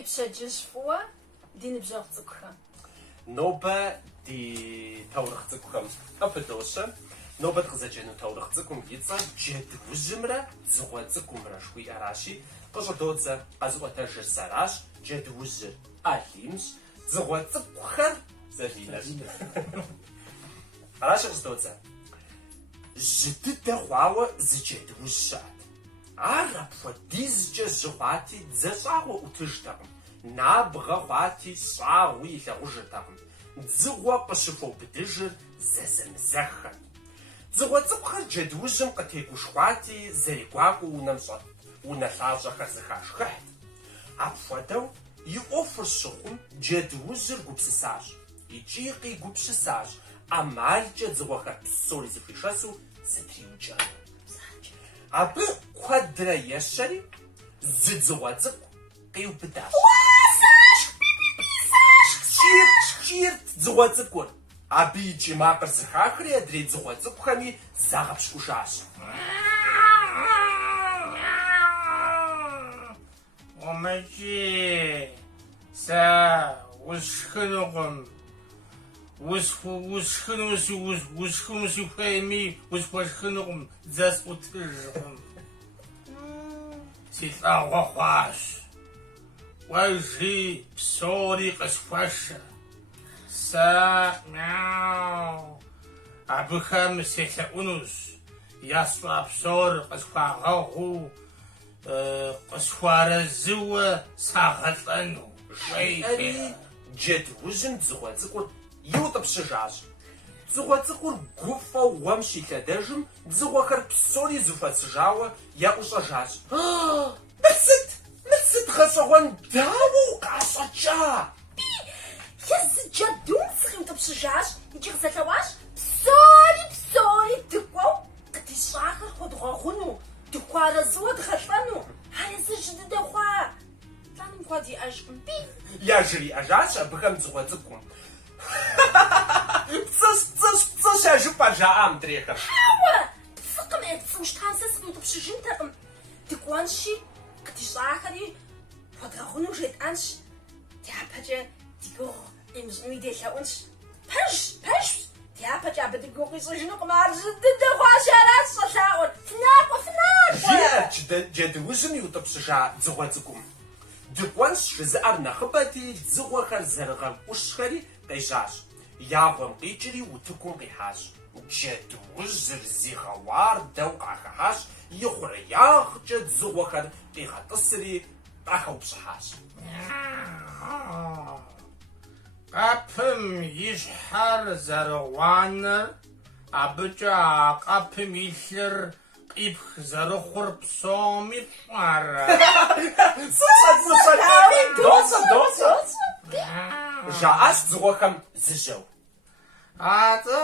Пшэджыжь фӀыуэ ди ныбжьэгъу цӀыкӀухэм. Нобэ ди таурыхъ цӀыкӀухэм къыпыдощэ. Нобэ дыкъызэджэну таурыхъ цӀыкӀум и цӀэр джэдуужьымрэ дзыгъуэ цӀыкӀумрэ жыхуиӀэращи, къыщӀыдодзэ къэзыӀуэтэжыр сэращ. Джэдуужьыр Алимщ, дзыгъуэ цӀыкӀухэр Залинэщ. Аращи къыздодзэ. Жьы дыдэ хъуауэ зы джэдуужь щыӀэт. Ар апхуэдизкӀэ жьы хъуати дзэщӀагъуэ Ӏутыжтэкъым. Набгъэ хъуати щӀагъуи илъагъужыртэкъым. Дзыгъуэ къыщыхуэубыдыжыр зэзэмызэххэт. Дзыгъуэ цӀыкӀухэр джэдуужьым къытегушхуати, зэригуакӀуэу унэ лъащӀэхэр зыхашхыхьт. Апхуэдэу и Ӏуэхур щыхъум джэдуужьыр гупсысащ. ИкӀи къигупсысащ ӀэмалкӀэ дзыгъуэхэр псори зыхуишэсу зытриукӀэну. Абы куэдрэ ещэри зы дзыгъуэ цӀыкӀу къиубыдащ. КӀийрт дзыгъуэ цӀыкӀур. Абы и кӀий макъыр зыхахри адрей дзыгъуэ цӀыкӀухэми загъэпщкӀужащ. УмэкӀи, сэ усшхынукъым. Усшхыну сихуейми усхуэшхынукъым, дзэ сӀутыжкъым. Си лӀэгъуэ хъуащ. Уэжи псори къысхуэшэ. Сэ абыхэм селъэӀунущ. ЯсщӀа псор къысхуагъэгъуу, къысхуарэзыуэ сагъэлӀэну. ЖиӀэри джэдуужьым дзыгъуэ цӀыкӀур иутӀыпщыжащ. Дзыгъуэ цӀыкӀур гуфӀэу уэм щилъэдэжым дзыгъуэхэр псори зыхуэцыжауэ яӀущӀэжащ. Мыр сыт гъэщӀэгъуэн дауэ укъащӀэкӀа? Езы джэдум сыкъиутӀыпщыжащ, икӀи къызэлъэӀуащ псори дыкӀуэу къытищӀахэр хуэдгъуэгъуну, дыхуарэзыуэ дгъэлӀэну. А езыр жьы дыдэ хъуа. Плӏаным куэд иӀэжкъым. ЯжриӀэжащ абыхэм дзыгъуэ цӀыкӀум. Пцӏы щажыпӀэр жаӀам дрехэр. Хьэуэ! Пцӏыкъым, пцӏы ущтам сэ сыкъиутӀыпщыжынтэкъым. ДыкӀуэнщи, къытищӀахэри хуэдгъэгъуну жетӀэнщ. ДяпэкӀэ ди гугъу имыщӀынуи делъэӀунщ. Пэж! ДяпэкӀэ абы ди гугъу къищӀыжынукъым. Ар жьы дыдэ хъуащ, аращ щӀэлъаӀуэр. Фынакъуэ! ЖиӀэрт джэдуужьым иутӀыпщыжа дзыгъуэ цӀыкӀум. ДыкӀуэнщ жызыӀэр нэхъыбэти, дзыгъуэхэр зэрыгъэӀущхэри къежьащ. Ягъуэм къикӀри утыкум къихьащ. Джэдуужьыр зигъэуар дэу къахыхьащ. ИхъуреягъкӀэ дзыгъуэхэр къигъэтӀысри къахэупщӀыхьащ. Къэпым и щхьэр зэрыгъуанэр, абыкӀэ а къэпым илъыр къипх зэрыхъур псоми пщӀэрэ? Досэ. ЖаӀащ дзыгъуэхэм зыжьэу. Атӏэ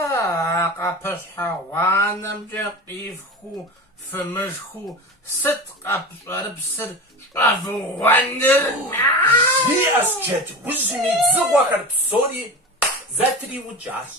а къэпыщхьэгъуанэмкӀэ къифху фымышху сыт къэпщӀэрыпсыр щӀэвыгъуэныр? ЖиӀэщ джэдуужьми дзыгъуэхэр псори зэтриукӀащ.